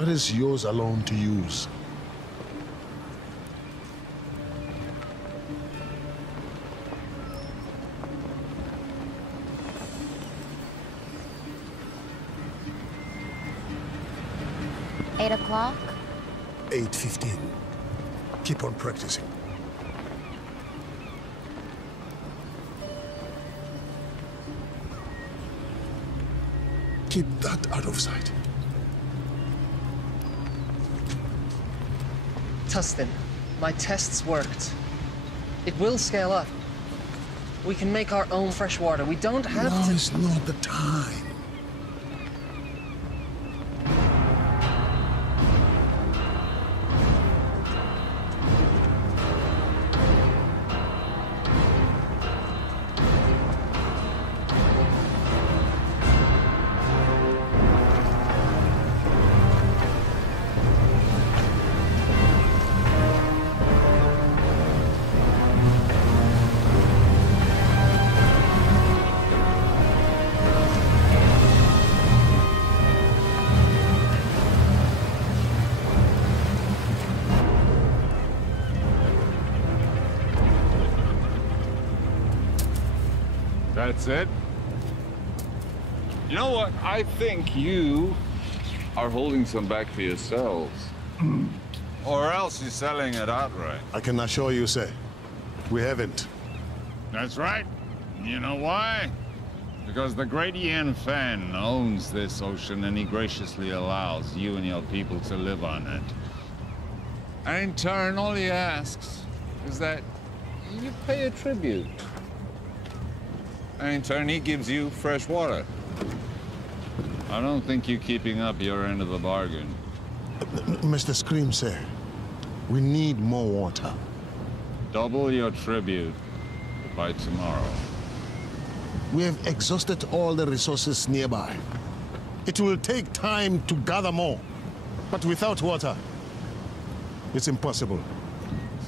That is yours alone to use. Eight o'clock? 8:15. Keep on practicing. Keep that out of sight. Tustin, my tests worked. It will scale up. We can make our own fresh water. We don't have to... Now is not the time. That's it? You know what? I think you are holding some back for yourselves. Or else you're selling it outright. I can assure you, sir, we haven't. That's right. You know why? Because the great Ian Fan owns this ocean and he graciously allows you and your people to live on it. And in turn, all he asks is that you pay a tribute. And in turn, he gives you fresh water. I don't think you're keeping up your end of the bargain. Mr. Scream, sir, we need more water. Double your tribute by tomorrow. We have exhausted all the resources nearby. It will take time to gather more, but without water, it's impossible.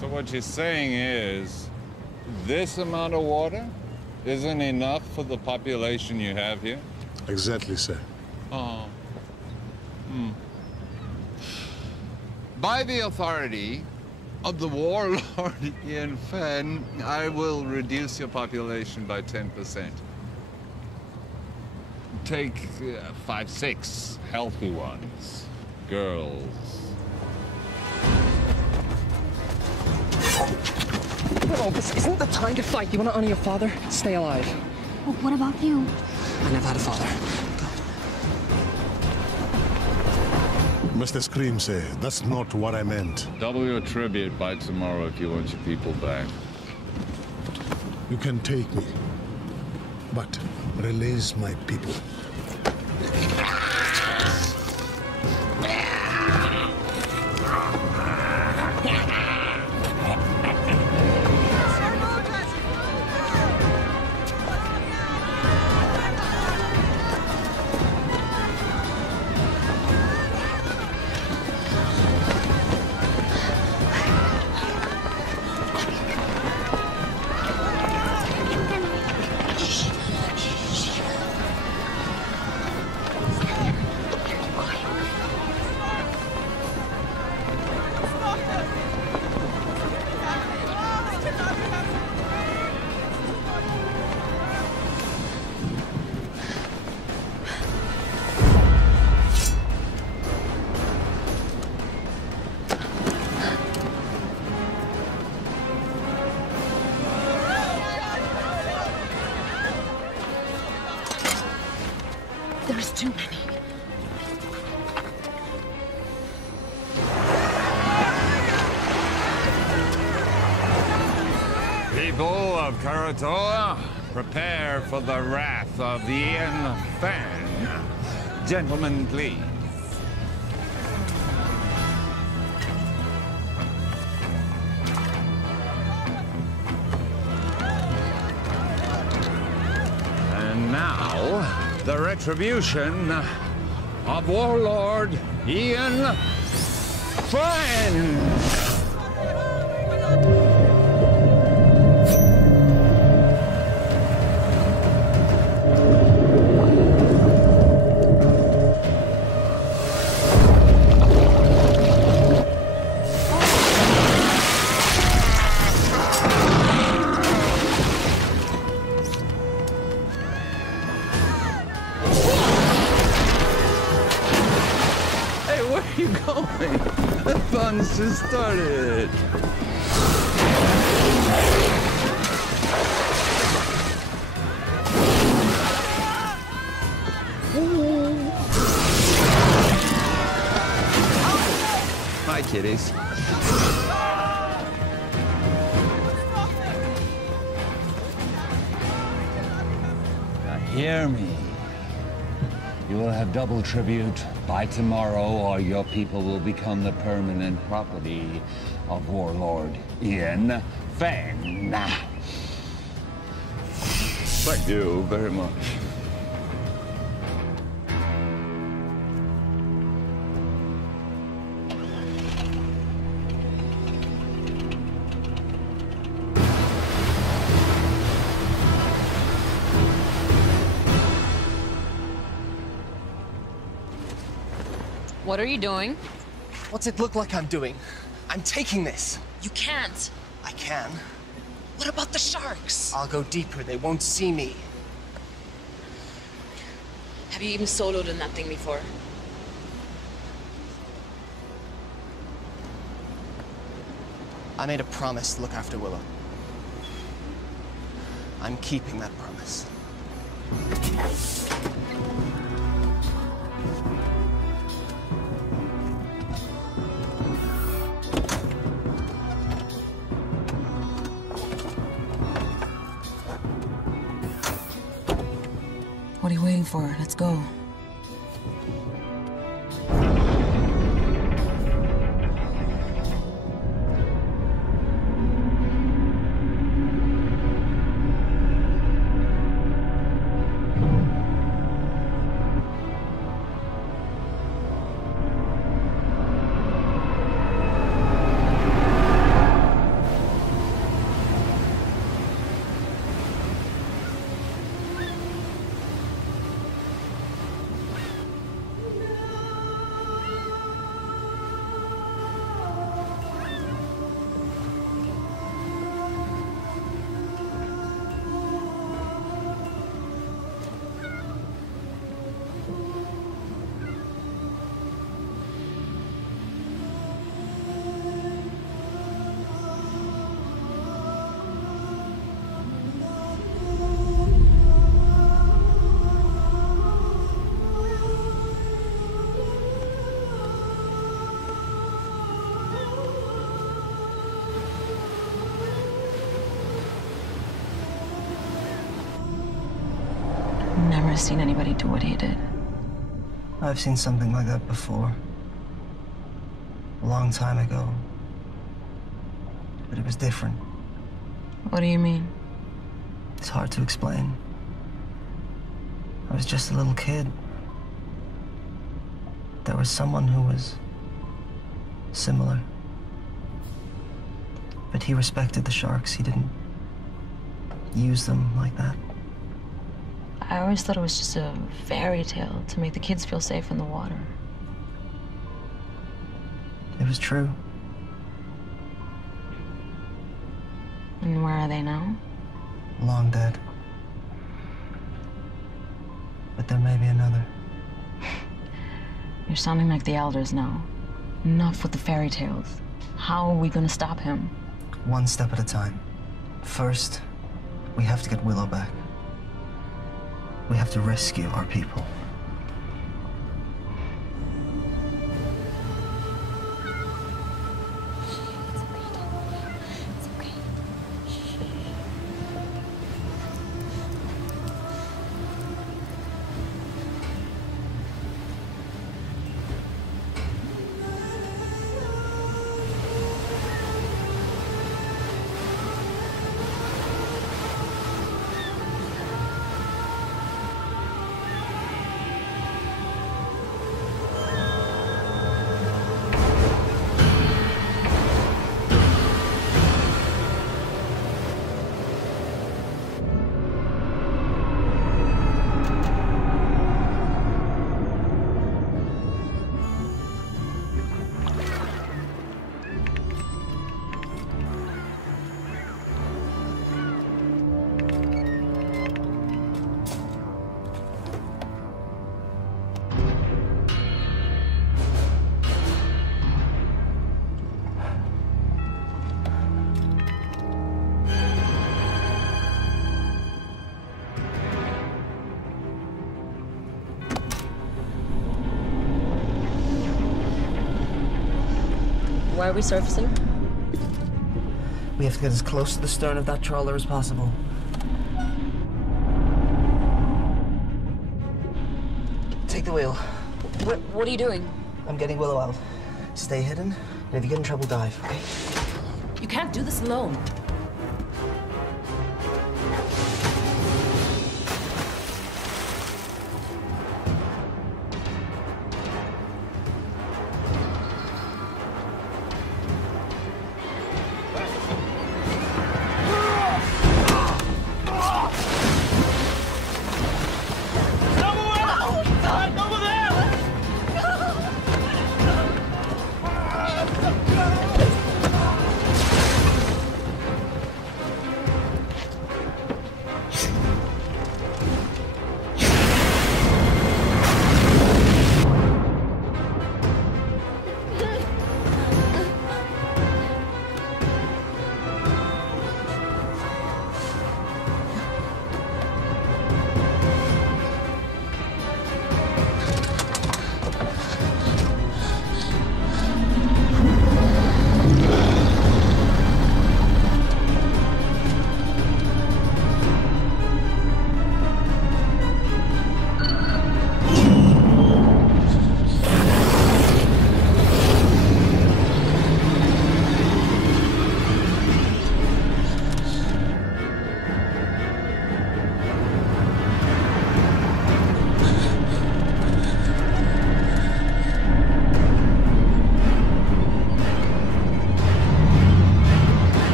So what you're saying is, this amount of water isn't enough for the population you have here? Exactly, sir. Oh. By the authority of the warlord Ian Fan, I will reduce your population by 10%. Take 5, 6 healthy ones. Girls. No, this isn't the time to fight. You want to honor your father? Stay alive. Well, what about you? I never had a father. Mr. Scream, sir, that's not what I meant. Double your tribute by tomorrow if you want your people back. You can take me, but release my people. There's too many. People of Karatoa, prepare for the wrath of the Ian Fan. Gentlemen, please. And now, the retribution of Warlord Ian Fan. just started. Hi, kitties. Now hear me. You will have double tribute by tomorrow, or your people will become the permanent property of Warlord Ian Fang. Thank you very much. What are you doing? What's it look like I'm doing? I'm taking this. You can't. I can. What about the sharks? I'll go deeper. They won't see me. Have you even soloed in that thing before? I made a promise to look after Willow. I'm keeping that promise. What are you waiting for? Let's go. Never seen anybody do what he did. I've seen something like that before. A long time ago. But it was different. What do you mean? It's hard to explain. I was just a little kid. There was someone who was similar. But he respected the sharks. He didn't use them like that. I always thought it was just a fairy tale to make the kids feel safe in the water. It was true. And where are they now? Long dead. But there may be another. You're sounding like the elders now. Enough with the fairy tales. How are we gonna stop him? One step at a time. First, we have to get Willow back. We have to rescue our people. Why are we surfacing? We have to get as close to the stern of that trawler as possible. Take the wheel. What are you doing? I'm getting Willow out. Stay hidden, and if you get in trouble, dive, okay? You can't do this alone.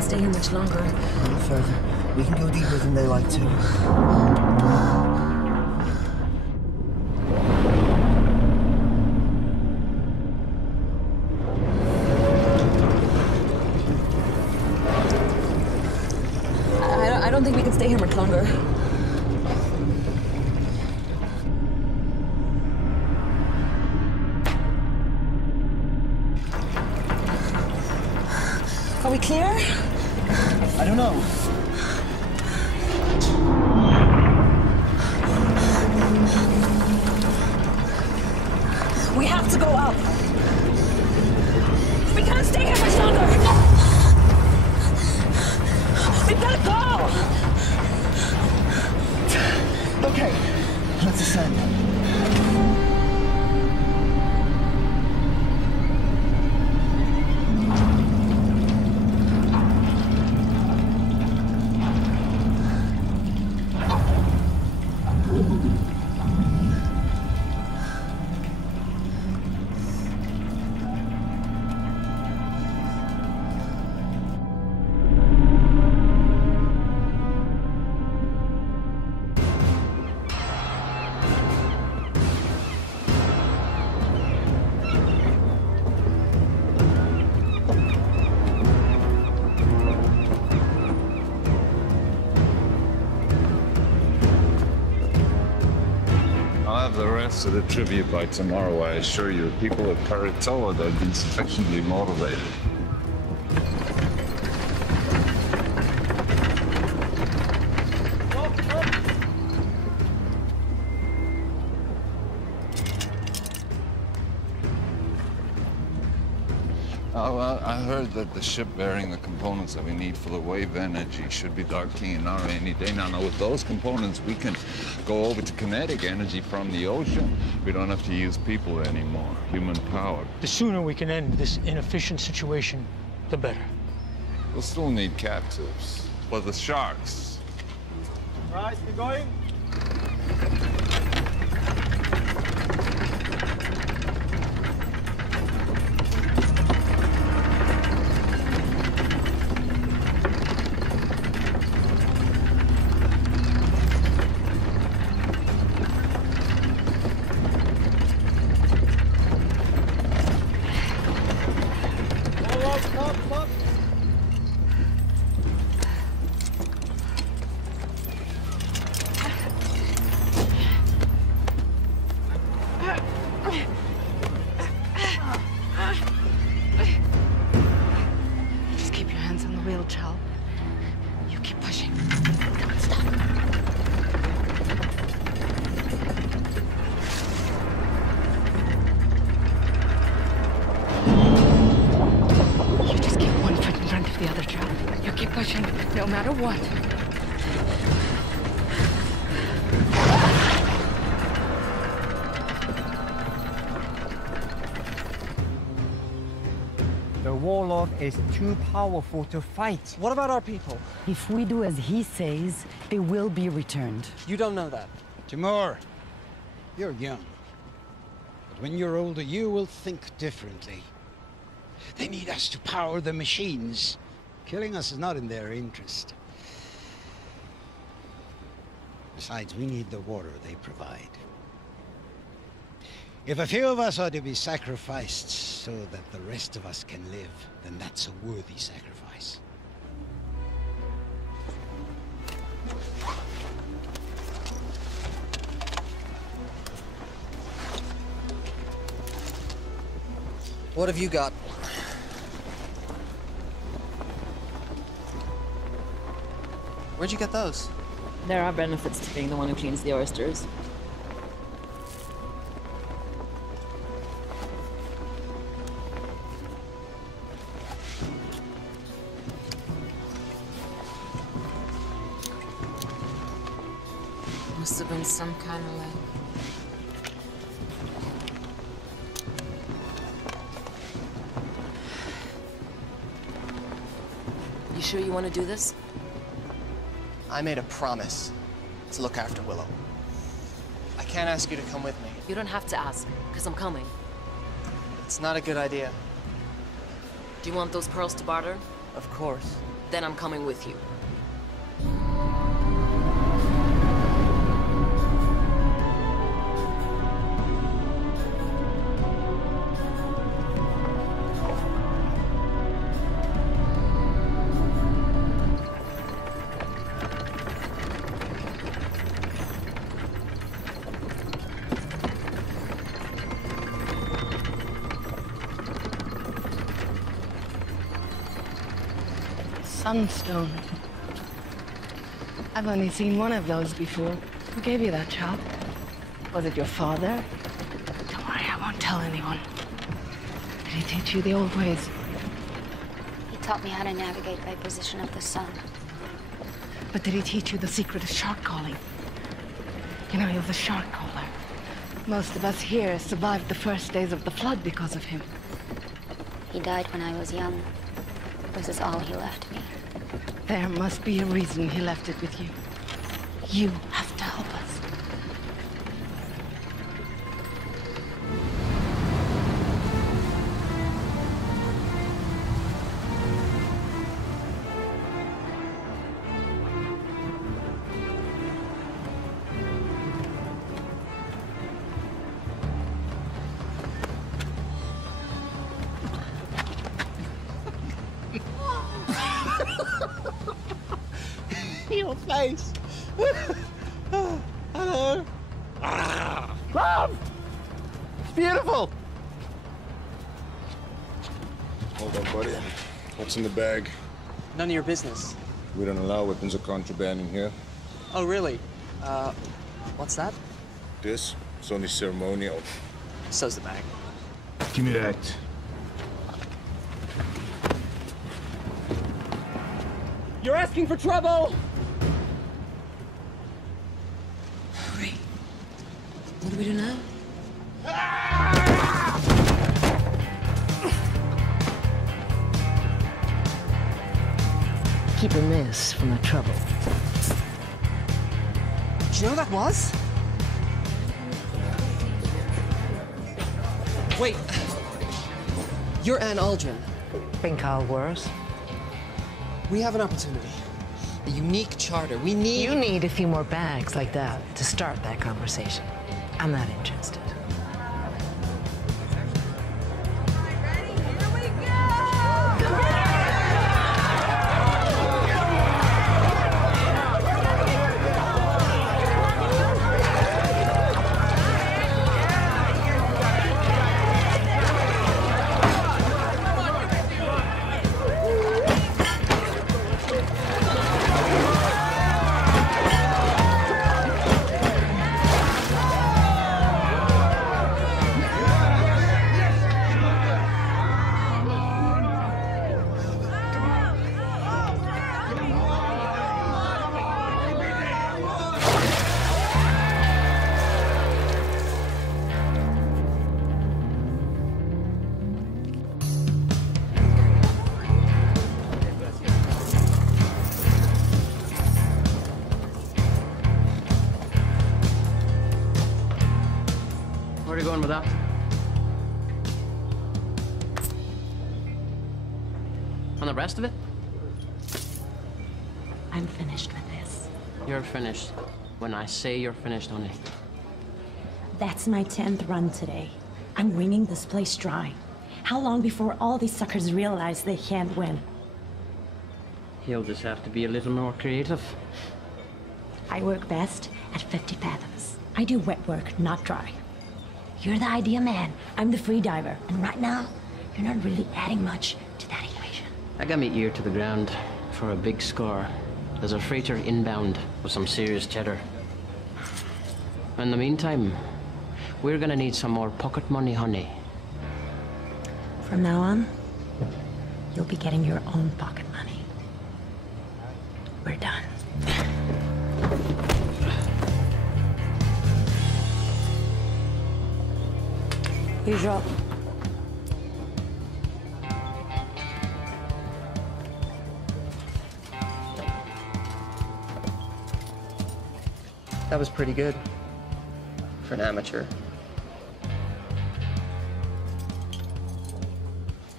Stay here much longer. A little further. We can go deeper than they like to. I don't think we can stay here much longer. Are we clear? I don't know. We have to go up. We can't stay here much longer. We've got to go. Okay, let's ascend. to the tribute by tomorrow, I assure you, people at Paratoa, they'll be sufficiently motivated. Oh, well, I heard that the ship bearing the components that we need for the wave energy should be docked in our any day. Now, with those components, we can go over to kinetic energy from the ocean. We don't have to use people anymore, human power. The sooner we can end this inefficient situation, the better. We'll still need captives. But the sharks. Right, we're going. Just keep your hands on the wheel, Chal. You keep pushing. Don't stop. You just keep one foot in front of the other, Chal. You keep pushing, no matter what. The warlord is too powerful to fight. What about our people? If we do as he says, they will be returned. You don't know that. Timur, you're young. But when you're older, you will think differently. They need us to power the machines. Killing us is not in their interest. Besides, we need the water they provide. If a few of us are to be sacrificed so that the rest of us can live, then that's a worthy sacrifice. What have you got? Where'd you get those? There are benefits to being the one who cleans the oysters. Must have been some kind of leg. You sure you want to do this? I made a promise to look after Willow. I can't ask you to come with me. You don't have to ask, because I'm coming. It's not a good idea. Do you want those pearls to barter? Of course. Then I'm coming with you. Sunstone. I've only seen one of those before. Who gave you that, Chal? Was it your father? Don't worry, I won't tell anyone. Did he teach you the old ways? He taught me how to navigate by position of the sun. But did he teach you the secret of shark calling? You know, he was a shark caller. Most of us here survived the first days of the flood because of him. He died when I was young. This is all he left me. There must be a reason he left it with you. You have to help us. Your face. Hello. beautiful! Hold on, buddy. What's in the bag? None of your business. We don't allow weapons of contraband in here. Oh, really? What's that? This is only ceremonial. So's the bag. Give me that. You're asking for trouble! Hurry. What do we do now? Keeping this from the trouble. Do you know who that was? Wait. You're Anne Aldrin. Been called worse. We have an opportunity. A unique charter. We need... You need a few more bags like that to start that conversation. I'm not interested. Where are you going with that? And the rest of it? I'm finished with this. You're finished. When I say you're finished, honey. That's my 10th run today. I'm wringing this place dry. How long before all these suckers realize they can't win? He'll just have to be a little more creative. I work best at 50 fathoms. I do wet work, not dry. You're the idea man. I'm the free diver. And right now, you're not really adding much to that equation. I got me ear to the ground for a big score. There's a freighter inbound with some serious cheddar. In the meantime, we're gonna need some more pocket money, honey. From now on, you'll be getting your own pocket money. We're done. Usual. That was pretty good for an amateur.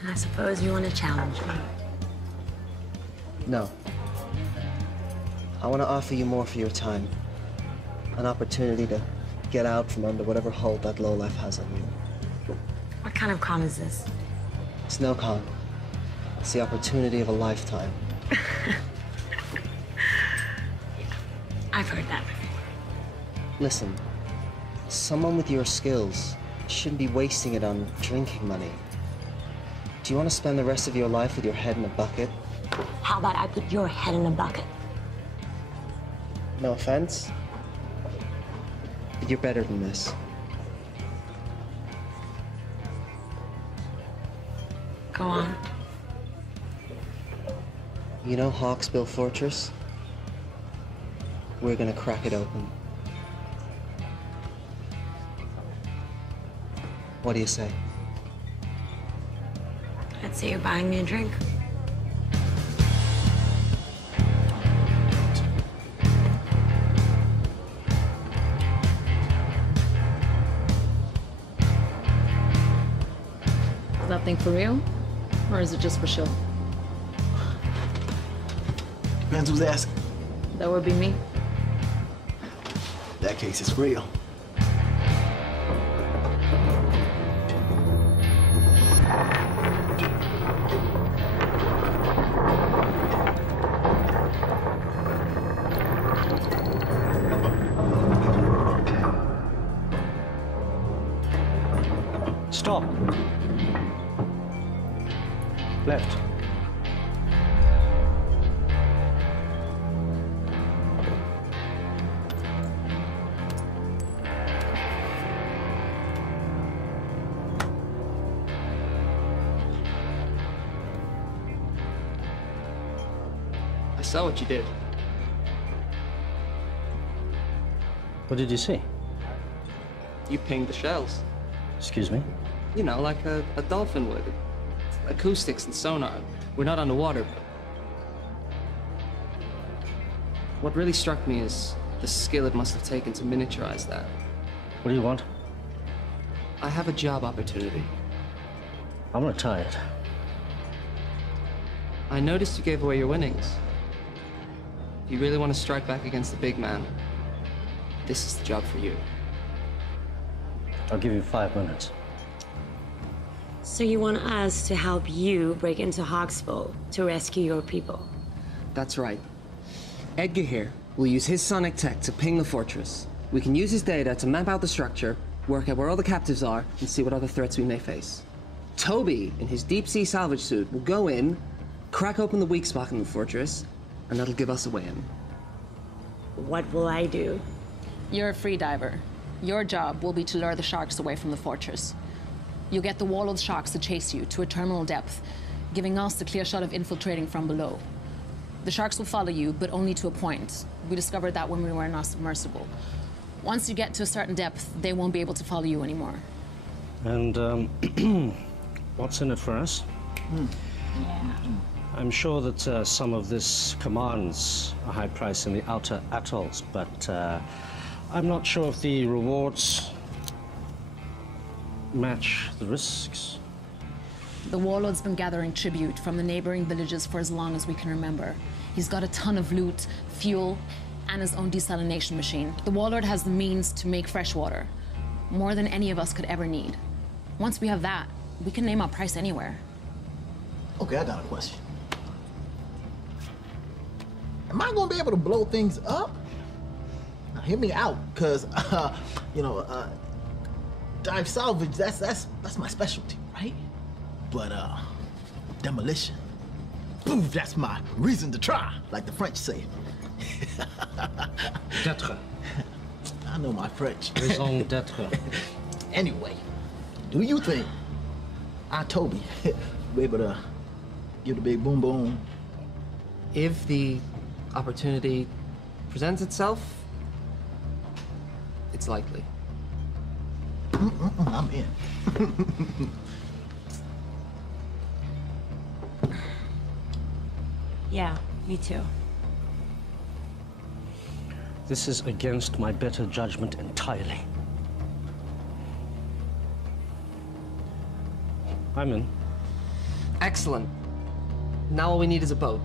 I suppose you want to challenge me. No. I want to offer you more for your time. An opportunity to get out from under whatever hold that lowlife has on you. What kind of con is this? It's no con. It's the opportunity of a lifetime. I've heard that. Listen, someone with your skills shouldn't be wasting it on drinking money. Do you want to spend the rest of your life with your head in a bucket? How about I put your head in a bucket? No offense, but you're better than this. Go on. You know Hawksbill Fortress? We're gonna crack it open. What do you say? I'd say you're buying me a drink. Is that thing for real? Or is it just for show? Depends who's asking. That would be me. In that case, it's real. Left. I saw what you did. What did you see? You pinged the shells. Excuse me? You know, like a dolphin would. Acoustics and sonar. We're not underwater. What really struck me is the skill it must have taken to miniaturize that. What do you want? I have a job opportunity. I'm retired. I noticed you gave away your winnings. If you really want to strike back against the big man, this is the job for you. I'll give you 5 minutes. So you want us to help you break into Hawksville to rescue your people? That's right. Edgar here will use his sonic tech to ping the fortress. We can use his data to map out the structure, work out where all the captives are, and see what other threats we may face. Toby, in his deep-sea salvage suit, will go in, crack open the weak spot in the fortress, and that'll give us a way in. What will I do? You're a free diver. Your job will be to lure the sharks away from the fortress. You'll get the Warlord's sharks to chase you to a terminal depth, giving us the clear shot of infiltrating from below. The sharks will follow you, but only to a point. We discovered that when we were in our submersible. Once you get to a certain depth, they won't be able to follow you anymore. And, what's in it for us? I'm sure that some of this commands a high price in the outer atolls, but I'm not sure if the rewards match the risks. The Warlord's been gathering tribute from the neighboring villages for as long as we can remember. He's got a ton of loot, fuel, and his own desalination machine. The Warlord has the means to make fresh water, more than any of us could ever need. Once we have that, we can name our price anywhere. Okay, I got a question. Am I gonna be able to blow things up? Now, hear me out, cause dive salvage, that's my specialty, right? But demolition, boom, that's my reason to try, like the French say. D'être. I know my French. Raison d'être. Anyway, do you think Toby will be able to give the big boom boom? If the opportunity presents itself, it's likely. I'm in. Yeah, me too. This is against my better judgment entirely. I'm in. Excellent. Now all we need is a boat.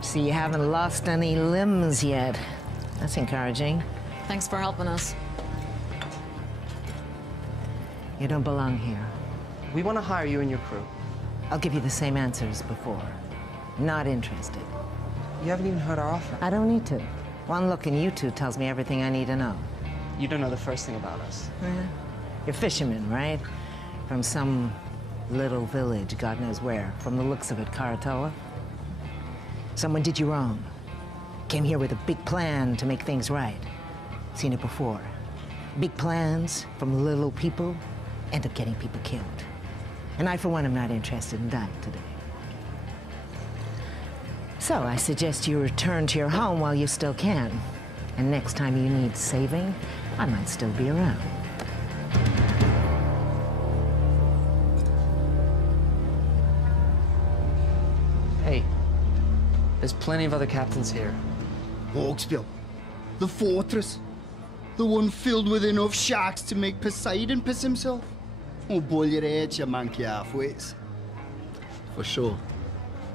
So you haven't lost any limbs yet. That's encouraging. Thanks for helping us. You don't belong here. We want to hire you and your crew. I'll give you the same answer as before. Not interested. You haven't even heard our offer. I don't need to. One look in you two tells me everything I need to know. You don't know the first thing about us. You're fishermen, right? From some little village, God knows where. From the looks of it, Karatoa. Someone did you wrong. Came here with a big plan to make things right. Seen it before. Big plans from little people end up getting people killed. And I, for one, am not interested in dying today. So I suggest you return to your home while you still can. And next time you need saving, I might still be around. Hey, there's plenty of other captains here. Hawksville, the fortress, the one filled with enough sharks to make Poseidon piss himself. Oh, boil your head, you monkey halfways. For sure.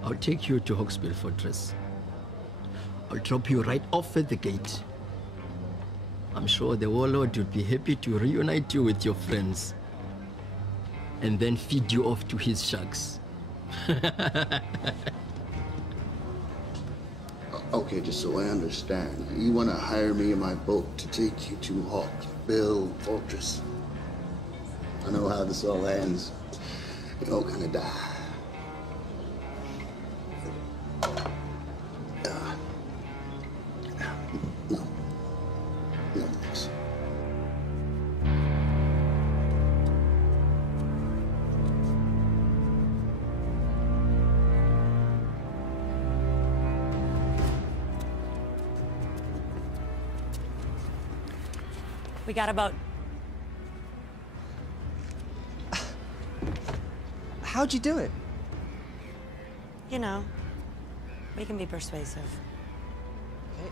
I'll take you to Hawksville Fortress. I'll drop you right off at the gate. I'm sure the Warlord would be happy to reunite you with your friends. And then feed you off to his sharks. Okay, just so I understand, you want to hire me in my boat to take you to Hawksbill Fortress. I know how this all ends. You all gonna die. No. No, thanks. We got a boat. How'd you do it? You know, we can be persuasive.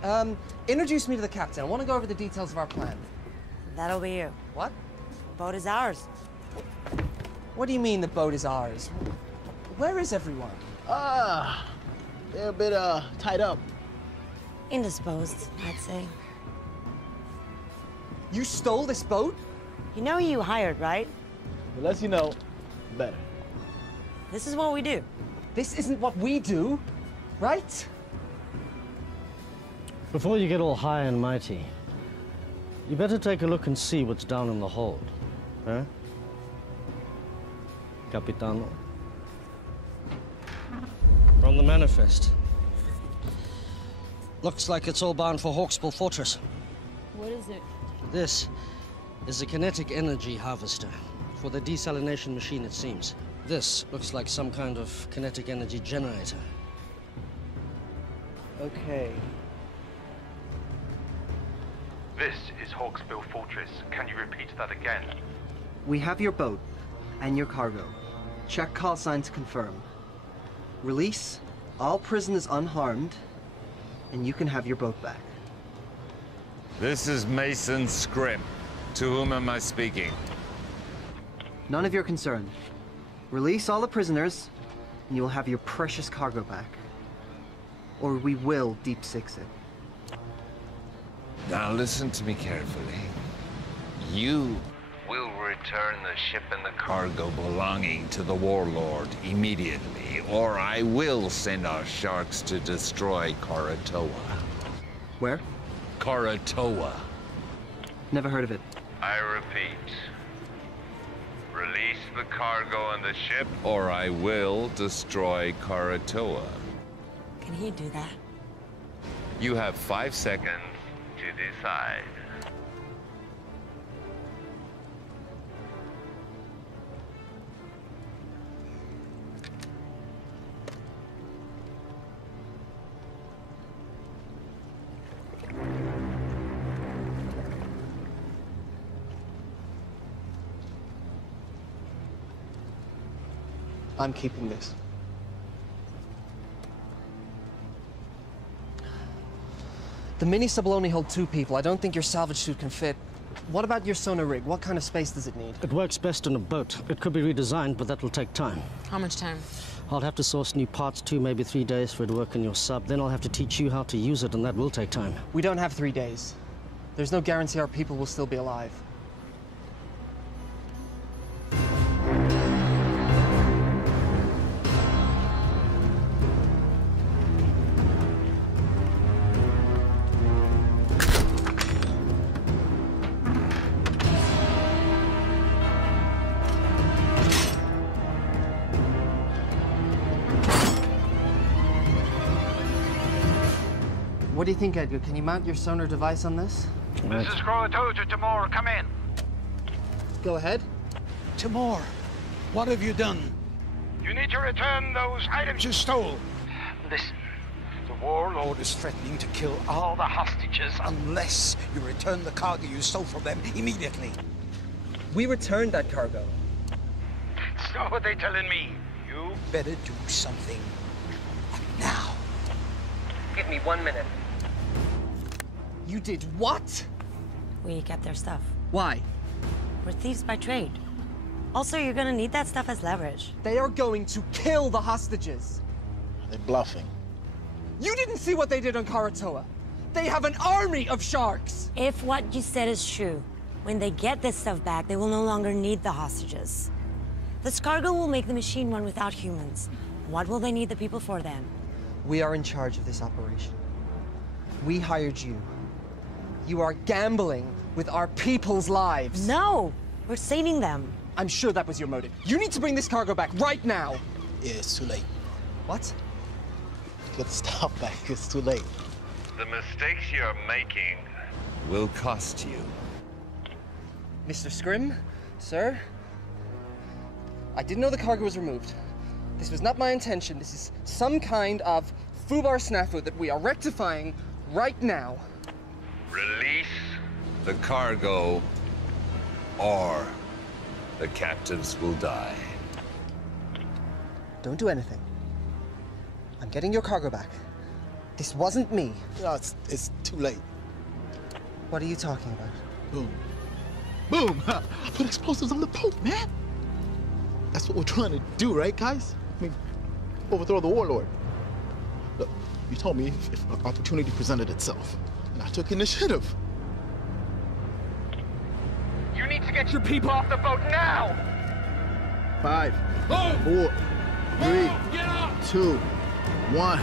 Okay, introduce me to the captain. I want to go over the details of our plan. That'll be you. What? Boat is ours. What do you mean the boat is ours? Where is everyone? They're a bit, tied up. Indisposed, I'd say. You stole this boat? You know who you hired, right? The less you know, the better. This is what we do. This isn't what we do, right? Before you get all high and mighty, you better take a look and see what's down in the hold. Huh? Capitano? From the manifest. Looks like it's all bound for Hawksbill Fortress. What is it? This is a kinetic energy harvester for the desalination machine, it seems. This looks like some kind of kinetic energy generator. Okay. This is Hawksbill Fortress. Can you repeat that again? We have your boat and your cargo. Check call sign to confirm. Release all prisoners unharmed, and you can have your boat back. This is Mason Scrim. To whom am I speaking? None of your concern. Release all the prisoners, and you will have your precious cargo back. Or we will deep six it. Now listen to me carefully. You will return the ship and the cargo belonging to the warlord immediately, or I will send our sharks to destroy Karatoa. Where? Karatoa. Never heard of it. I repeat. Release the cargo and the ship. Or I will destroy Karatoa. Can he do that? You have 5 seconds to decide. I'm keeping this. The mini sub will only hold 2 people. I don't think your salvage chute can fit. What about your sonar rig? What kind of space does it need? It works best on a boat. It could be redesigned, but that will take time. How much time? I'll have to source new parts, 2, maybe 3 days for it to work in your sub. Then I'll have to teach you how to use it, and that will take time. We don't have 3 days. There's no guarantee our people will still be alive. What do you think, Edgar? Can you mount your sonar device on this? This is Croatoa to Timor. Come in. Go ahead. Timor, what have you done? You need to return those items you stole. Listen, the warlord is threatening to kill all the hostages unless you return the cargo you stole from them immediately. We returned that cargo. So what they telling me? You better do something now. Give me 1 minute. You did what? We kept their stuff. Why? We're thieves by trade. Also, you're gonna need that stuff as leverage. They are going to kill the hostages. They're bluffing. You didn't see what they did on Karatoa. They have an army of sharks. If what you said is true, when they get this stuff back, they will no longer need the hostages. This cargo will make the machine run without humans. What will they need the people for then? We are in charge of this operation. We hired you. You are gambling with our people's lives. No, we're saving them. I'm sure that was your motive. You need to bring this cargo back right now. Yeah, it's too late. What? Get the stuff back. It's too late. The mistakes you're making will cost you. Mr. Scrim, sir, I didn't know the cargo was removed. This was not my intention. This is some kind of foobar snafu that we are rectifying right now. Release the cargo, or the captives will die. Don't do anything. I'm getting your cargo back. This wasn't me. No, it's too late. What are you talking about? Boom. Boom! I put explosives on the boat, man! That's what we're trying to do, right, guys? I mean, overthrow the warlord. Look, you told me if an opportunity presented itself, and I took initiative. You need to get your people off the boat now! 5, 4, 3, 2, 1.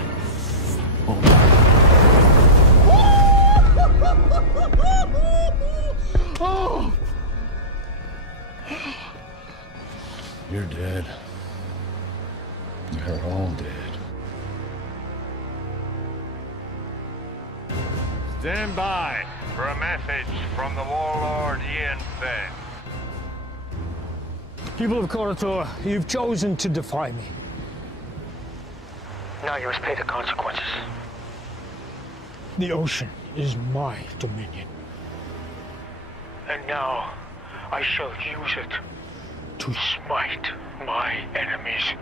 Oh! You're dead. You're all dead. Stand by for a message from the warlord Ian Fenn. People of Korator, you've chosen to defy me. Now you must pay the consequences. The ocean is my dominion. And now I shall use it to smite my enemies.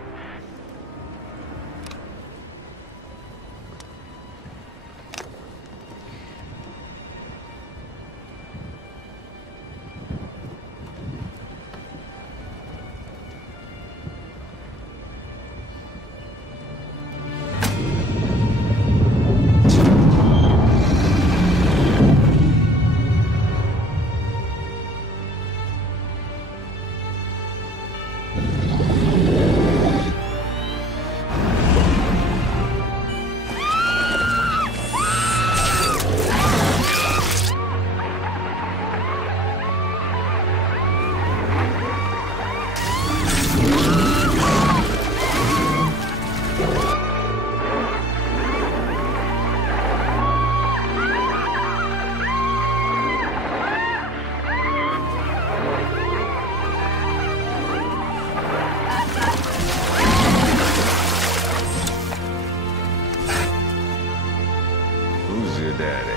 Who's your daddy?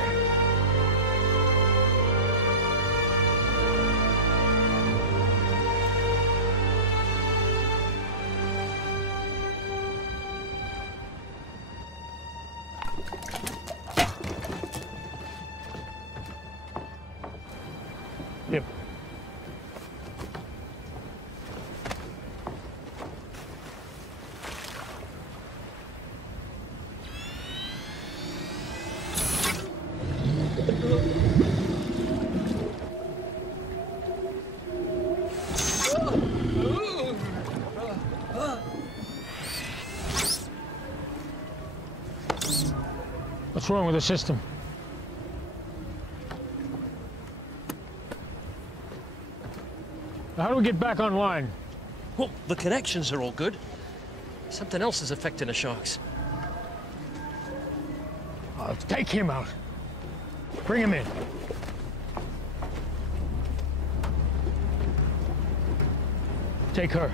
Yep. What's wrong with the system? How do we get back online? Well, the connections are all good. Something else is affecting the sharks. Take him out. Bring him in. Take her.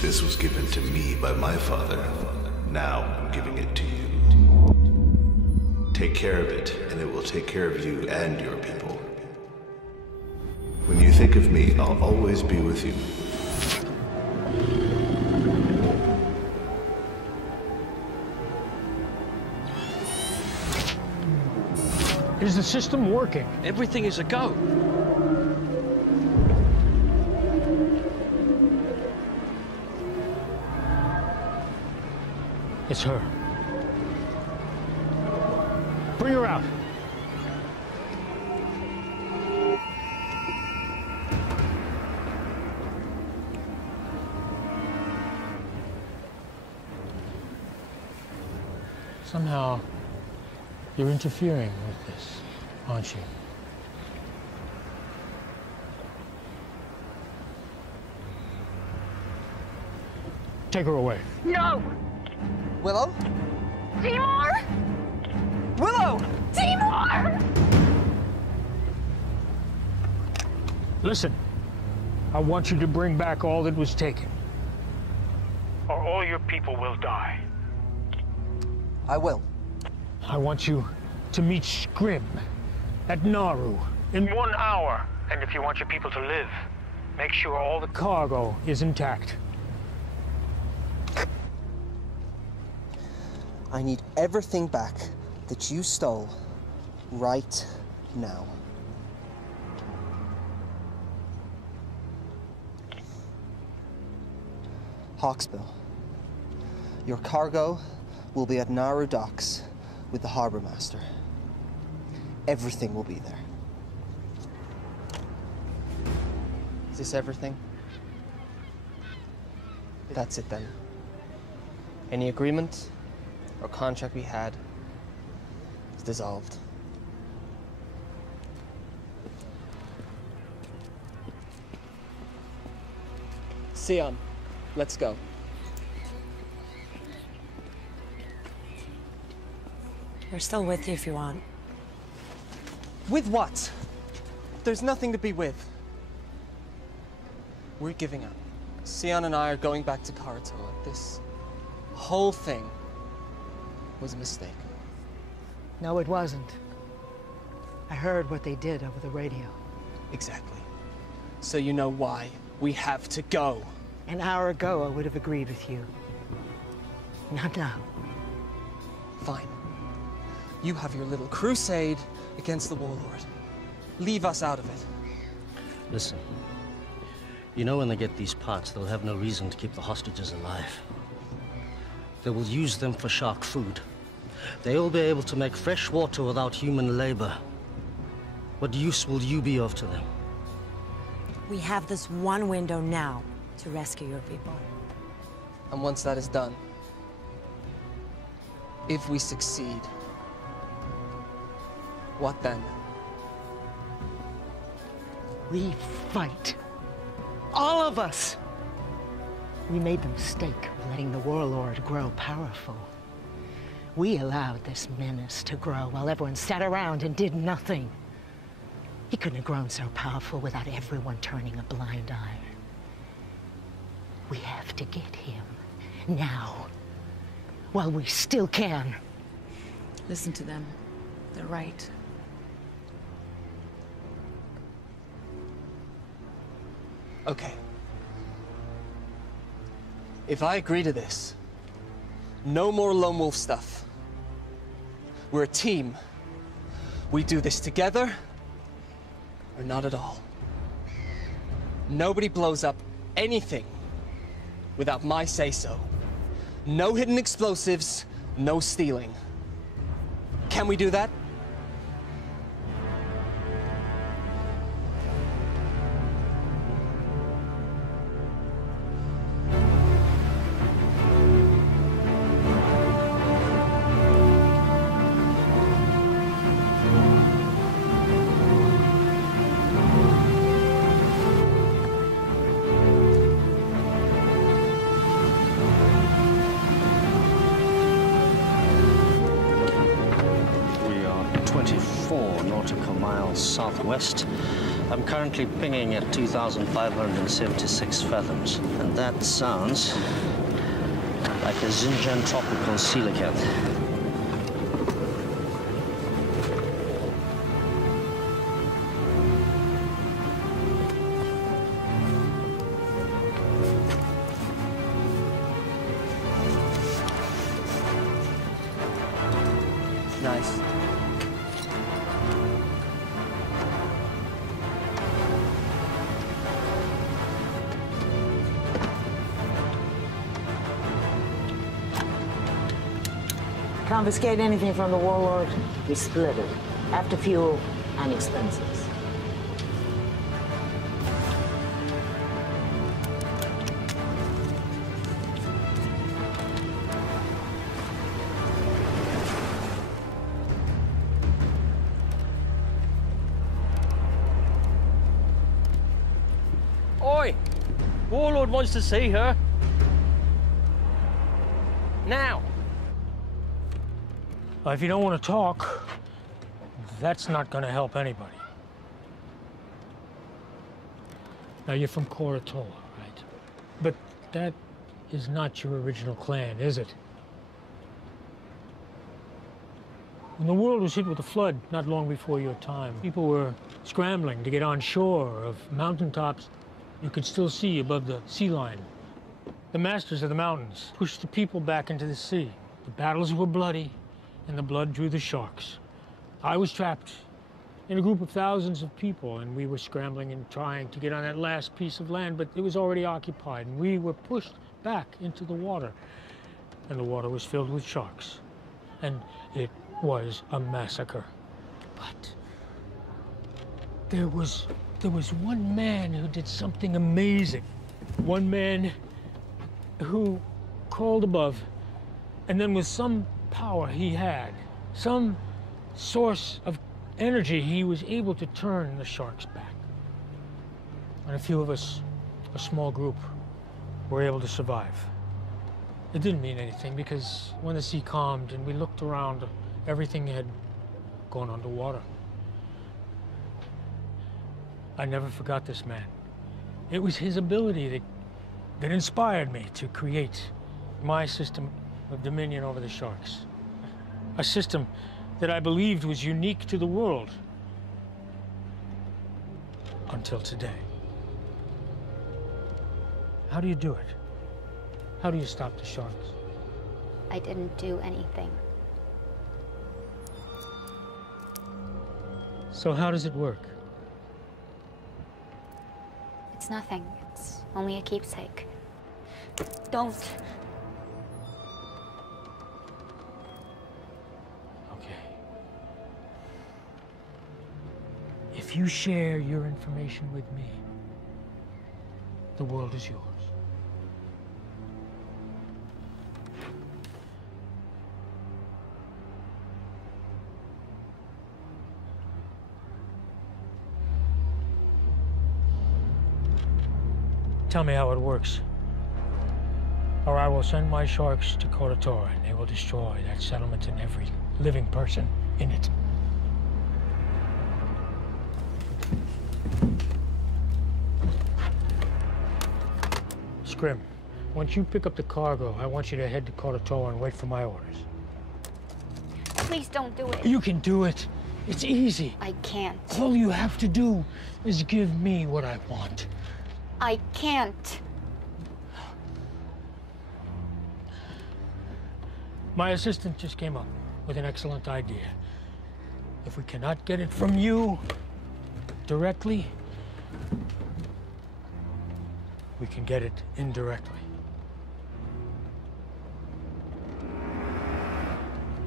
This was given to me by my father. Now I'm giving it to you. Take care of it, and it will take care of you and your people. When you think of me, I'll always be with you. Is the system working? Everything is a go. It's her. Bring her out. Somehow, you're interfering with this, aren't you? Take her away. No! Willow? Seymour! Willow! Seymour! Listen, I want you to bring back all that was taken, or all your people will die. I will. I want you to meet Scrim at Nauru in 1 hour. And if you want your people to live, make sure all the cargo is intact. I need everything back that you stole right now. Hawksbill, your cargo will be at Nauru docks with the harbor master. Everything will be there. Is this everything? That's it then. Any agreement or contract we had is dissolved. Sion, let's go. We're still with you if you want. With what? There's nothing to be with. We're giving up. Sion and I are going back to Karatoa. This whole thing was a mistake. No, it wasn't. I heard what they did over the radio. Exactly. So you know why we have to go. An hour ago, I would have agreed with you. Not now. Fine. You have your little crusade against the warlord. Leave us out of it. Listen, you know when they get these parts, they'll have no reason to keep the hostages alive. They will use them for shark food. They'll be able to make fresh water without human labor. What use will you be of to them? We have this one window now to rescue your people. And once that is done, if we succeed, what then? We fight. All of us. We made the mistake of letting the warlord grow powerful. We allowed this menace to grow while everyone sat around and did nothing. He couldn't have grown so powerful without everyone turning a blind eye. We have to get him now, while we still can. Listen to them. They're right. Okay. If I agree to this, no more lone wolf stuff. We're a team. We do this together, or not at all. Nobody blows up anything without my say-so. No hidden explosives, no stealing. Can we do that? Southwest. I'm currently pinging at 2,576 fathoms, and that sounds like a Xinjiang tropical coelacanth. Nice. Confiscate anything from the warlord, we split it. After fuel and expenses. Oi! Warlord wants to see her. Now. If you don't want to talk, that's not going to help anybody. Now, you're from Koratola, right? But that is not your original clan, is it? When the world was hit with a flood not long before your time, people were scrambling to get on shore of mountaintops you could still see above the sea line. The masters of the mountains pushed the people back into the sea. The battles were bloody, and the blood drew the sharks. I was trapped in a group of thousands of people, and we were scrambling and trying to get on that last piece of land, but it was already occupied, and we were pushed back into the water. And the water was filled with sharks. And it was a massacre. But there was one man who did something amazing. One man who crawled above, and then with some power he had, some source of energy, he was able to turn the sharks back. And a few of us, a small group, were able to survive. It didn't mean anything because when the sea calmed and we looked around, everything had gone underwater. I never forgot this man. It was his ability that inspired me to create my system of dominion over the sharks. A system that I believed was unique to the world. Until today. How do you do it? How do you stop the sharks? I didn't do anything. So how does it work? It's nothing. It's only a keepsake. Don't. If you share your information with me, the world is yours. Tell me how it works, or I will send my sharks to Koratola, and they will destroy that settlement and every living person in it. Scrim, once you pick up the cargo, I want you to head to Koratola and wait for my orders. Please don't do it. You can do it. It's easy. I can't. All you have to do is give me what I want. I can't. My assistant just came up with an excellent idea. If we cannot get it from you directly, we can get it indirectly.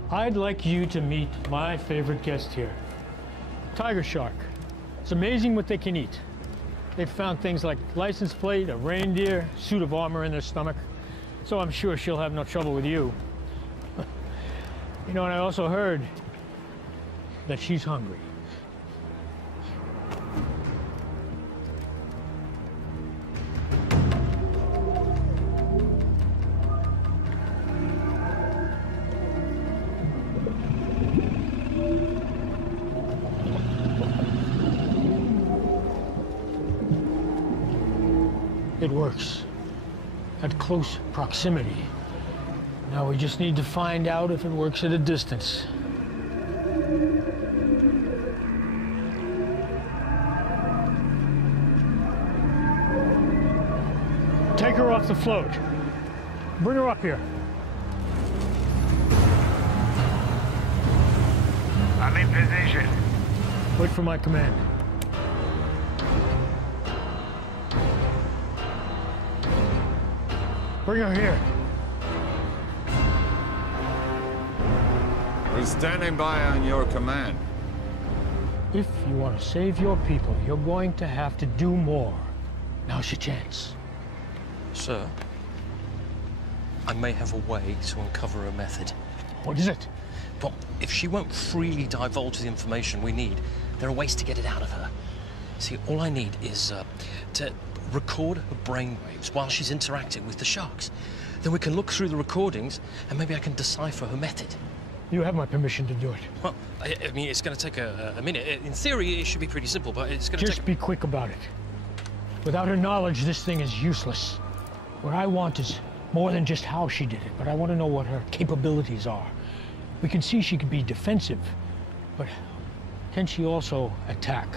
I'd like you to meet my favorite guest here, tiger shark. It's amazing what they can eat. They've found things like license plate, a reindeer, suit of armor in their stomach, so I'm sure she'll have no trouble with you. You know, and I also heard that she's hungry. It works at close proximity. Now we just need to find out if it works at a distance. Take her off the float. Bring her up here. I'm in position. Wait for my command. Bring her here. We're standing by on your command. If you want to save your people, you're going to have to do more. Now's your chance. Sir, I may have a way to uncover a method. What is it? Well, if she won't freely divulge the information we need, there are ways to get it out of her. See, all I need is to record her brainwaves while she's interacting with the sharks. Then we can look through the recordings and maybe I can decipher her method. You have my permission to do it. Well, I mean, it's going to take a minute. In theory, it should be pretty simple, but it's going to take... Just be quick about it. Without her knowledge, this thing is useless. What I want is more than just how she did it, but I want to know what her capabilities are. We can see she can be defensive, but can she also attack?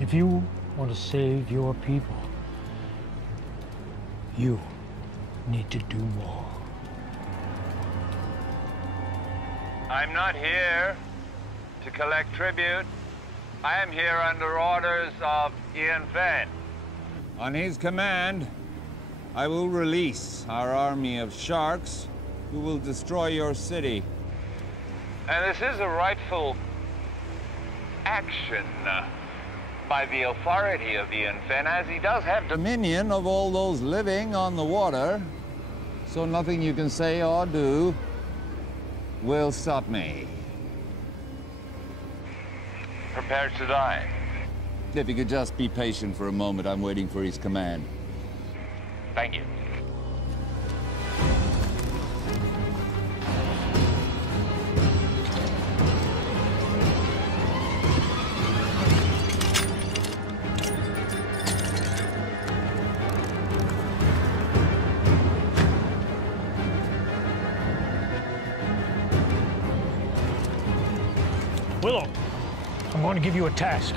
If you want to save your people, you need to do more. I'm not here to collect tribute. I am here under orders of Ian Fenn. On his command, I will release our army of sharks who will destroy your city. And this is a rightful action by the authority of Ian Fenn, as he does have Dominion of all those living on the water, so nothing you can say or do will stop me. prepared to die. If you could just be patient for a moment, I'm waiting for his command. Thank you. Willow, I'm going to give you a task.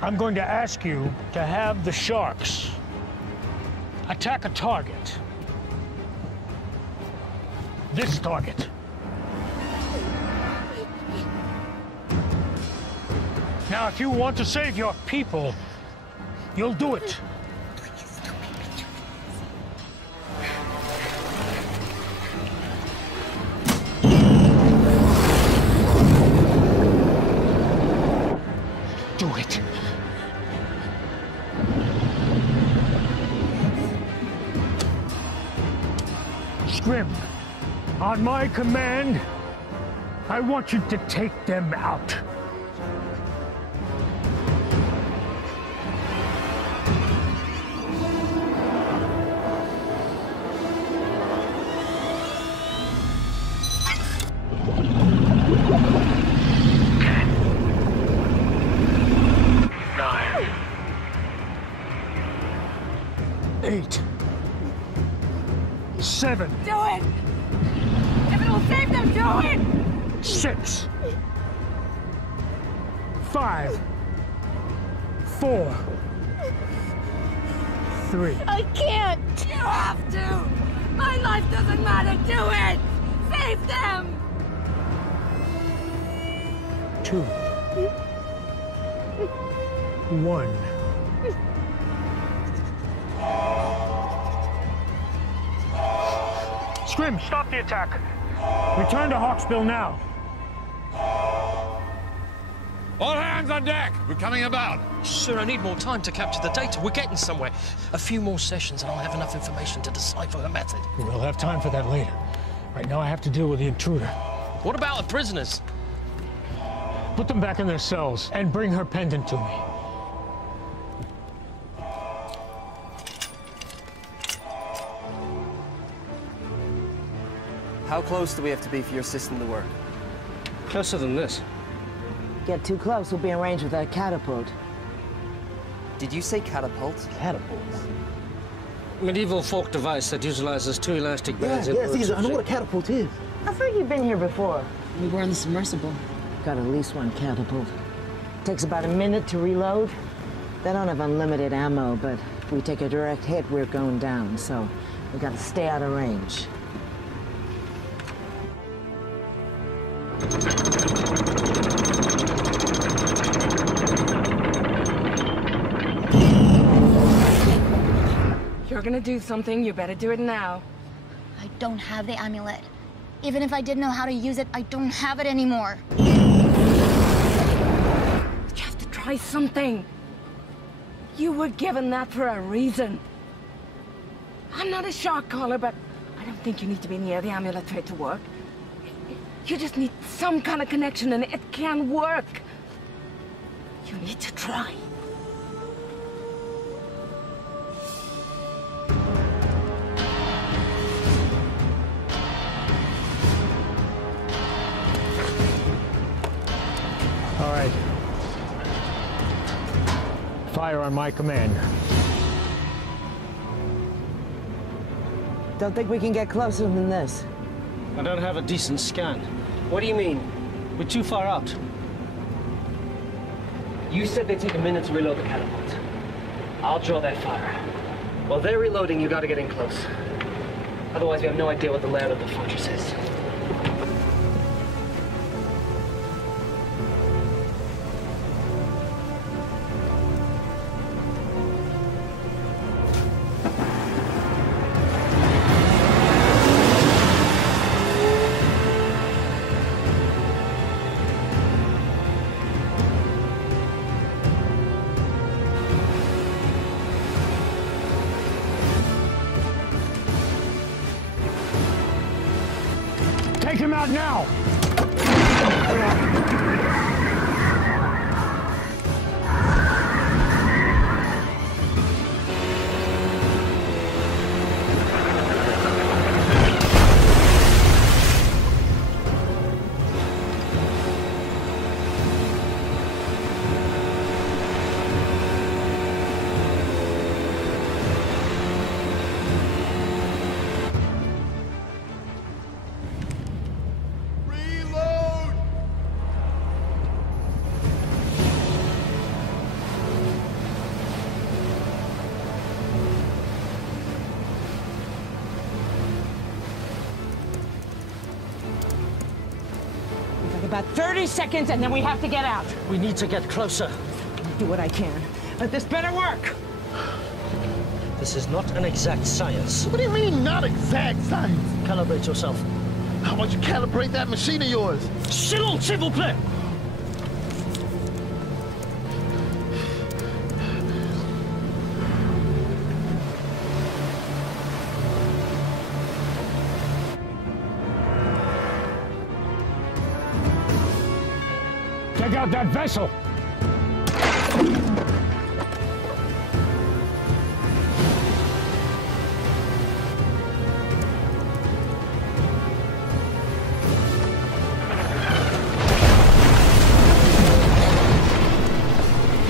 I'm going to ask you to have the sharks attack a target. This target. Now, if you want to save your people, you'll do it. Do it. Scrim, on my command, I want you to take them out. Eight. 7. Do it! If it will save them, do it! 6. 5. 4. 3. I can't! You have to! My life doesn't matter! Do it! Save them! 2. 1. Scrim, stop the attack. Return to Hawksbill now. All hands on deck! We're coming about. Sir, I need more time to capture the data. We're getting somewhere. A few more sessions and I'll have enough information to decipher her method. We'll have time for that later. Right now I have to deal with the intruder. What about the prisoners? Put them back in their cells and bring her pendant to me. How close do we have to be for your system to work? Closer than this. Get too close, we'll be in range with that catapult. Did you say catapult? Catapult? Medieval folk device that utilizes 2 elastic bands. Yes, Caesar, I know what a catapult is. I thought you've been here before. We were on the submersible. Got at least one catapult. Takes about a minute to reload. They don't have unlimited ammo, but if we take a direct hit, we're going down, so we gotta stay out of range. You're gonna do something, you better do it now. I don't have the amulet. Even if I did know how to use it, I don't have it anymore. You have to try something. You were given that for a reason. I'm not a shark caller, but I don't think you need to be near the amulet for it to work. You just need some kind of connection and it can work. You need to try. All right. Fire on my command. Don't think we can get closer than this. I don't have a decent scan. What do you mean? We're too far out. You said they take a minute to reload the catapult. I'll draw that fire. While they're reloading, you gotta get in close. Otherwise, we have no idea what the layout of the fortress is. Take him out now! About 30 seconds and then we have to get out. We need to get closer. I'll do what I can, but this better work. This is not an exact science. What do you mean, not exact science? Calibrate yourself. How about you calibrate that machine of yours? Silence, s'il vous plaît! Take out that vessel!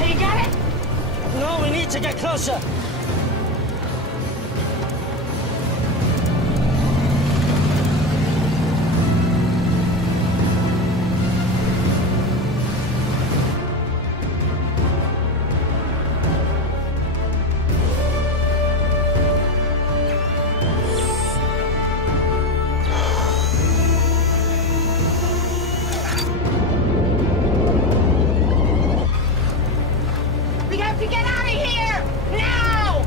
You got it? No, we need to get closer. We have to get out of here! Now!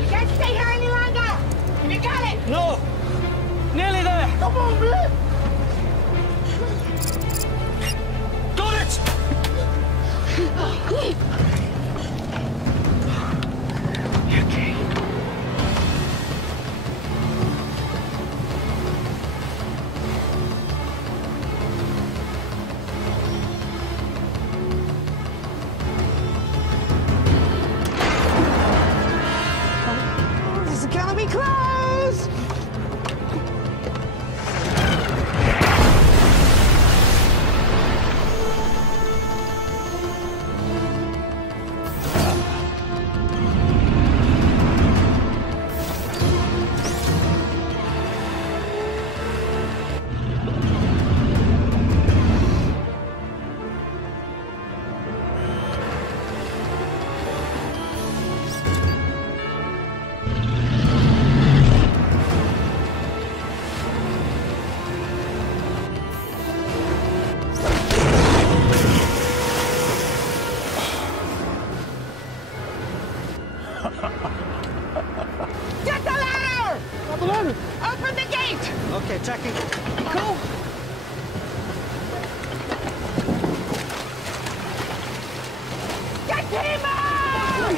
We can't stay here any longer! You got it! No! Nearly there! Come on, man! Got it! Okay. This is gonna be close! attacking. Go! Get him out!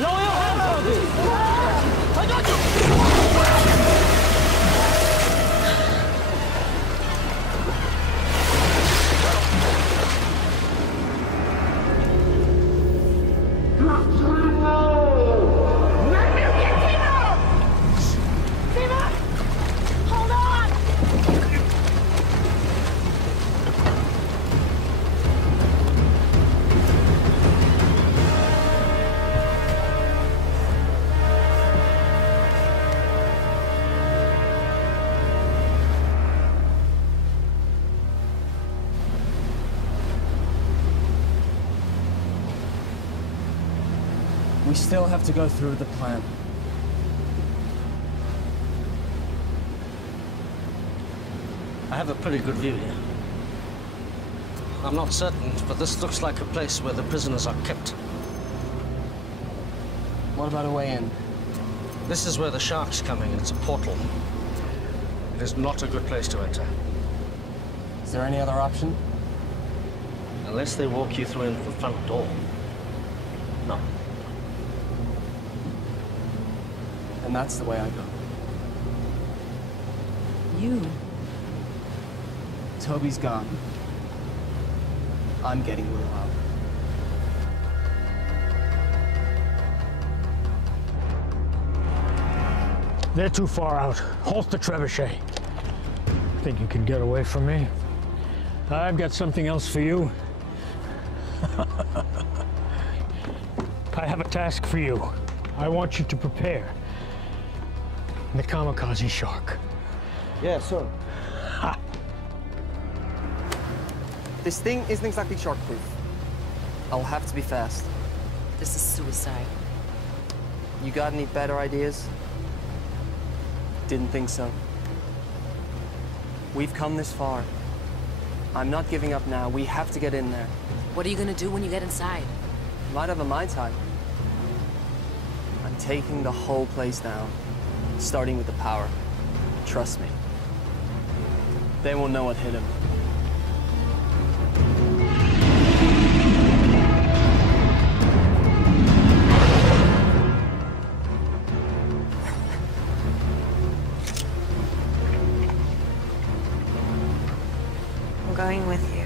Lower your hands, I got you! Hold on! We still have to go through the plan. I have a pretty good view here. I'm not certain, but this looks like a place where the prisoners are kept. What about a way in? This is where the shark's coming, and it's a portal. It is not a good place to enter. Is there any other option? Unless they walk you through into the front door. No. And that's the way I go. You? Toby's gone. I'm getting Will out. They're too far out. Halt the trebuchet. Think you can get away from me? I've got something else for you. I have a task for you. I want you to prepare the kamikaze shark. Yeah, sir. This thing isn't exactly shark-proof. I'll have to be fast. This is suicide. You got any better ideas? Didn't think so. We've come this far. I'm not giving up now. We have to get in there. What are you gonna do when you get inside? Might have a mind time. I'm taking the whole place down, starting with the power. Trust me. They won't know what hit him. I'm going with you.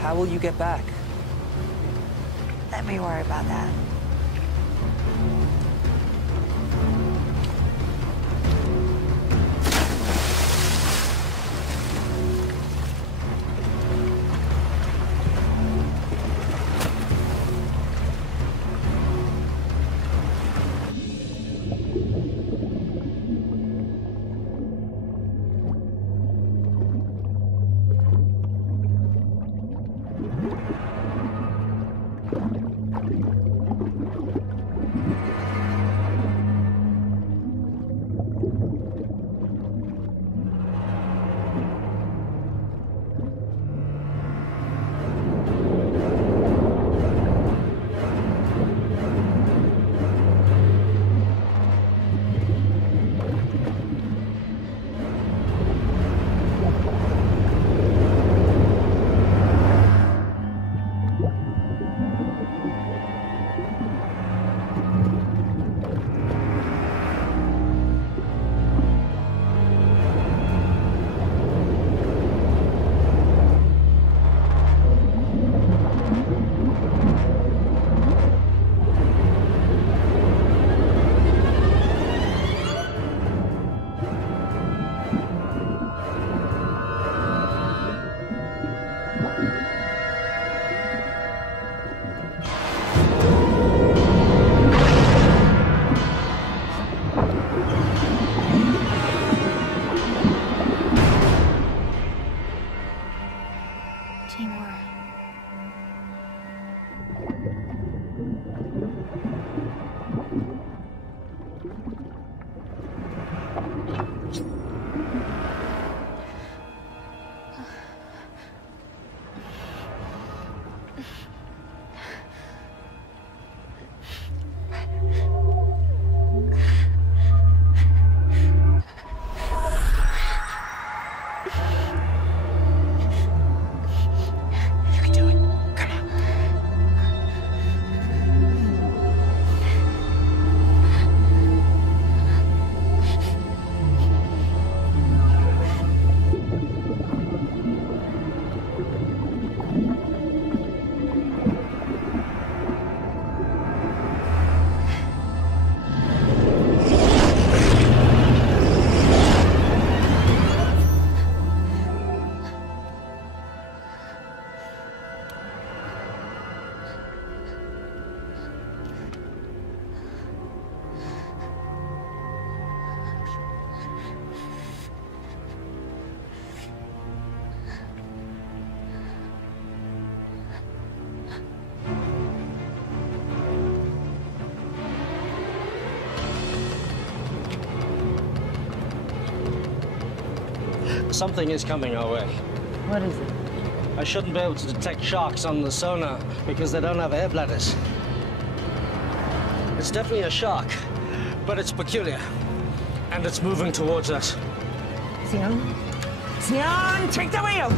How will you get back? Let me worry about that. Something is coming our way. What is it? I shouldn't be able to detect sharks on the sonar because they don't have air bladders. It's definitely a shark, but it's peculiar. And it's moving towards us. Sion? Sion, take the wheel!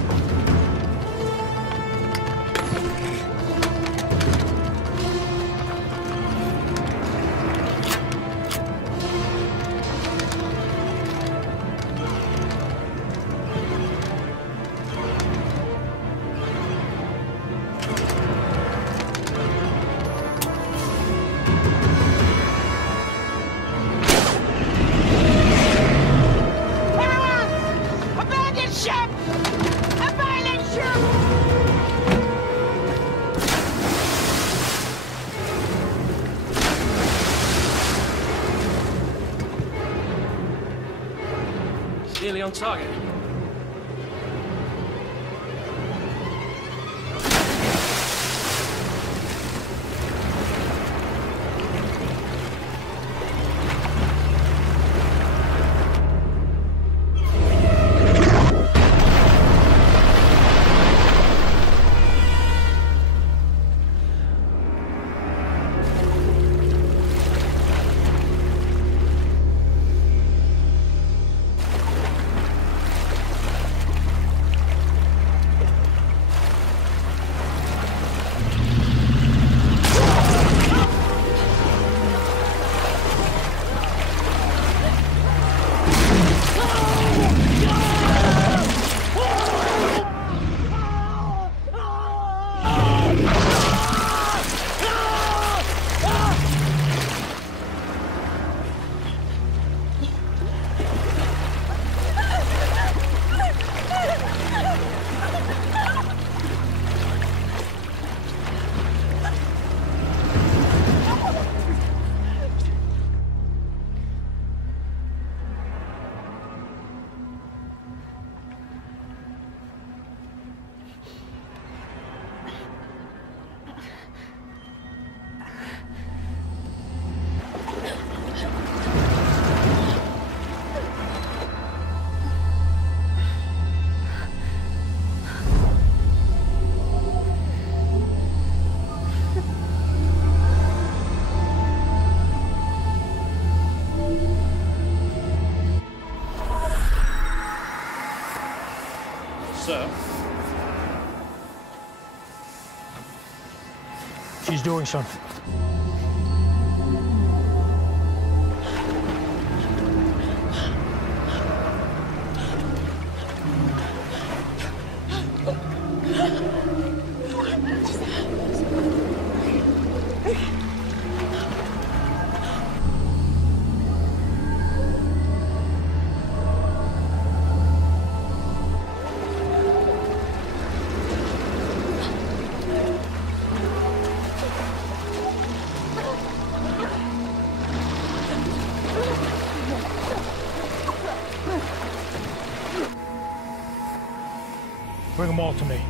Nearly on target. Sir? She's doing something. Bring them all to me.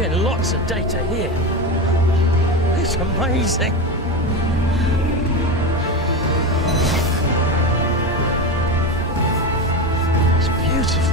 Getting lots of data here. It's amazing. It's beautiful.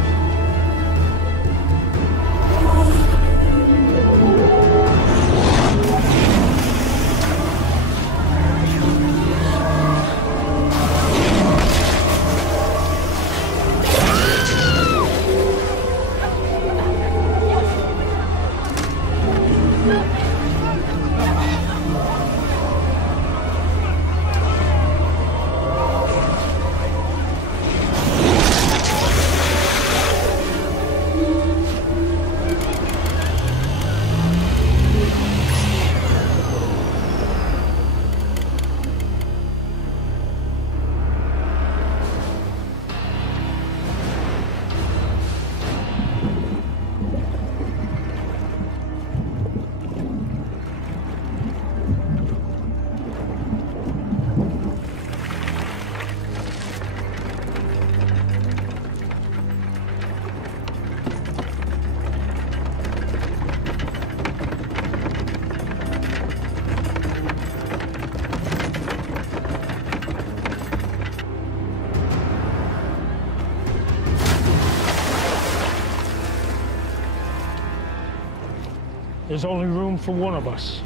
There's only room for one of us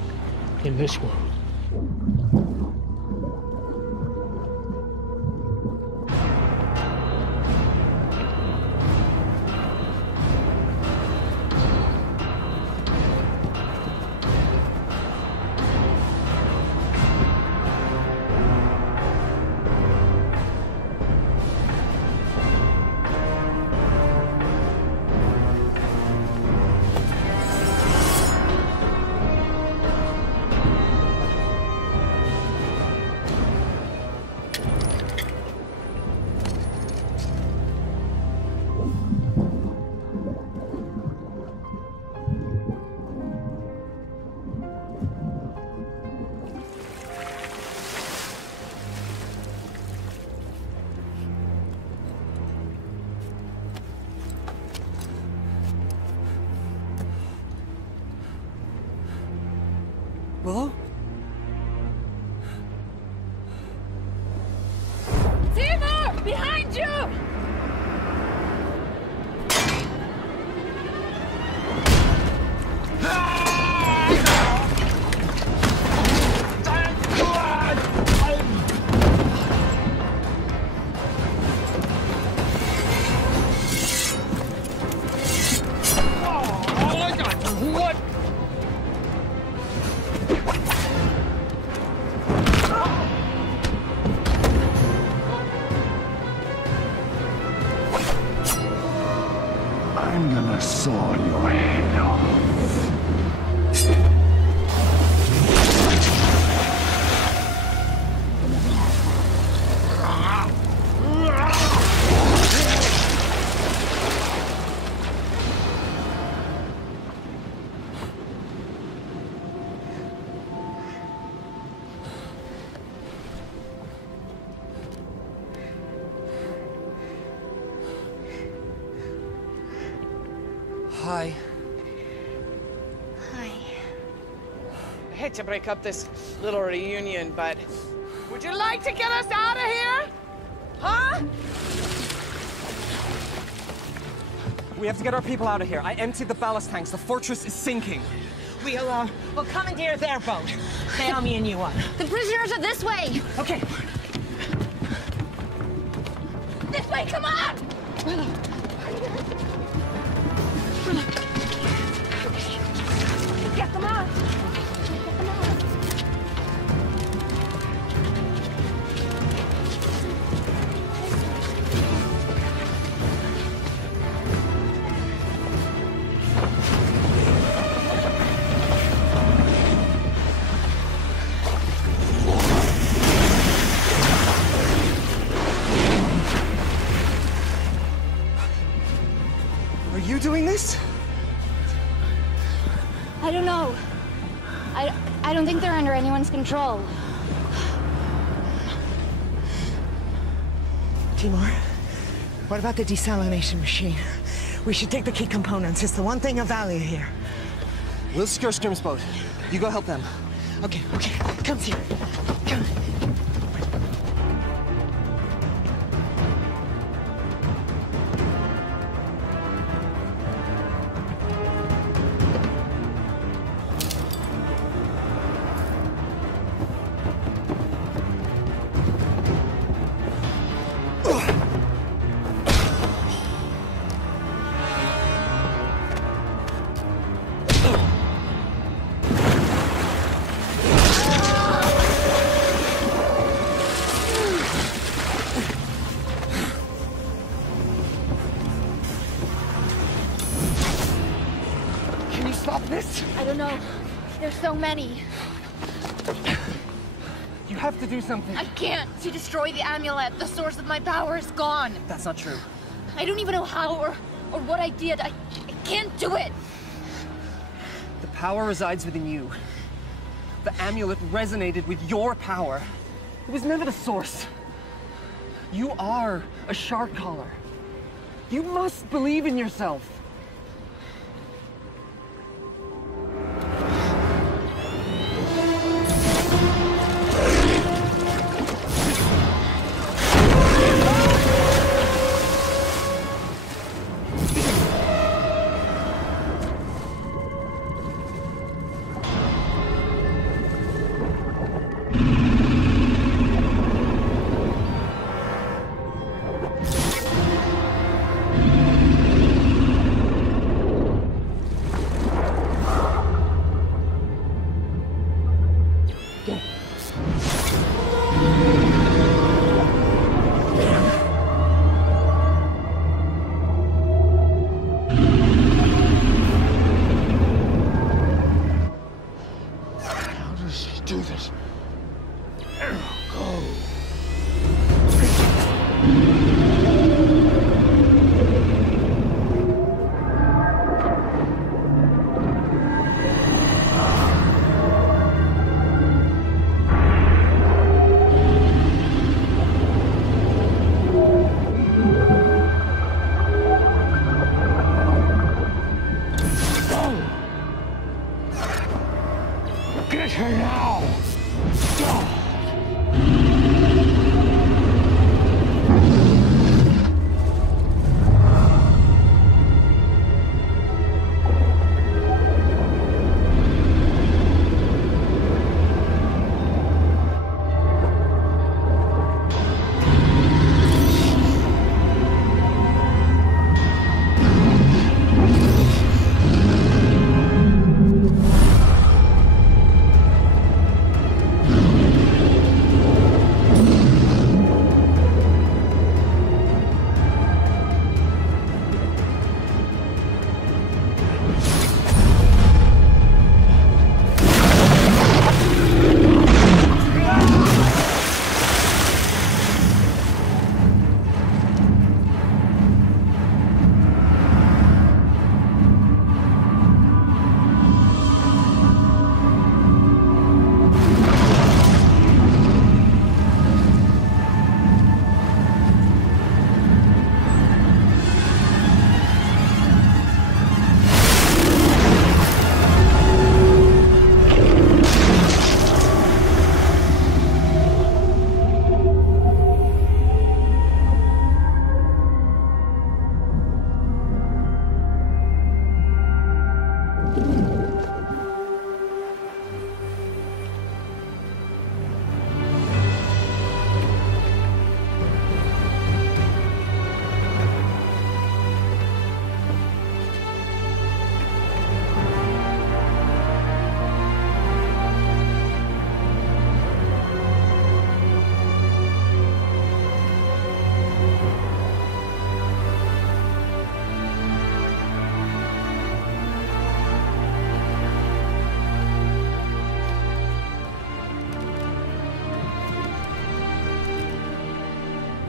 in this world. Willow? Timur! Behind you! What? I'm gonna saw your head off. Hi. Hi. I hate to break up this little reunion, but would you like to get us out of here? Huh? We have to get our people out of here. I emptied the ballast tanks. The fortress is sinking. We'll commandeer their boat. Naomi and you on. The prisoners are this way! Okay. This way, come on! Get them out! Get them out! Are you doing this? I don't know. I don't think they're under anyone's control. Timur, what about the desalination machine? We should take the key components. It's the one thing of value here. We'll secure Scrim's boat. You go help them. Okay, come here. Come. I don't know. There's so many. You have to do something. I can't. To destroy the amulet, the source of my power is gone. That's not true. I don't even know how or what I did. I can't do it. The power resides within you. The amulet resonated with your power. It was never the source. You are a shark collar. You must believe in yourself.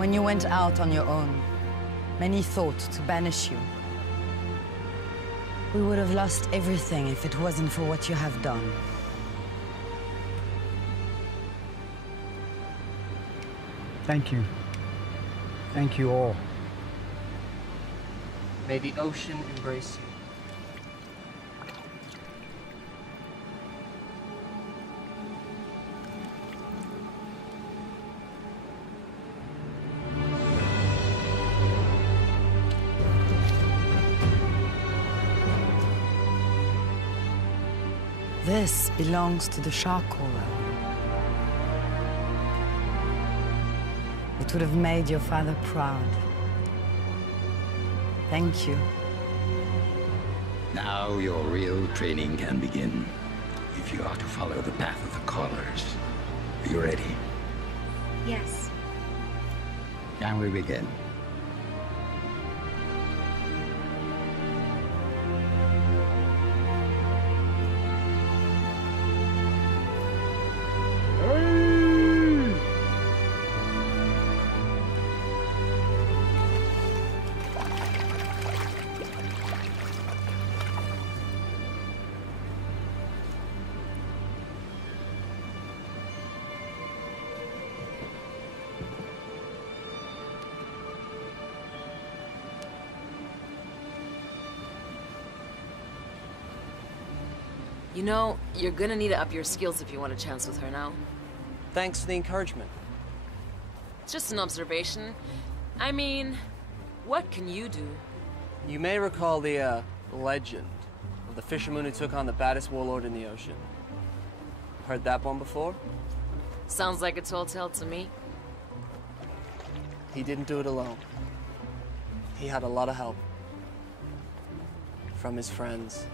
When you went out on your own, many thought to banish you. We would have lost everything if it wasn't for what you have done. Thank you. Thank you all. May the ocean embrace you. This belongs to the shark caller. It would have made your father proud. Thank you. Now your real training can begin. If you are to follow the path of the callers. Are you ready? Yes. Can we begin? You know, you're gonna need to up your skills if you want a chance with her now. Thanks for the encouragement. It's just an observation. I mean, what can you do? You may recall the, legend of the fisherman who took on the baddest warlord in the ocean. Heard that one before? Sounds like a tall tale to me. He didn't do it alone. He had a lot of help. From his friends.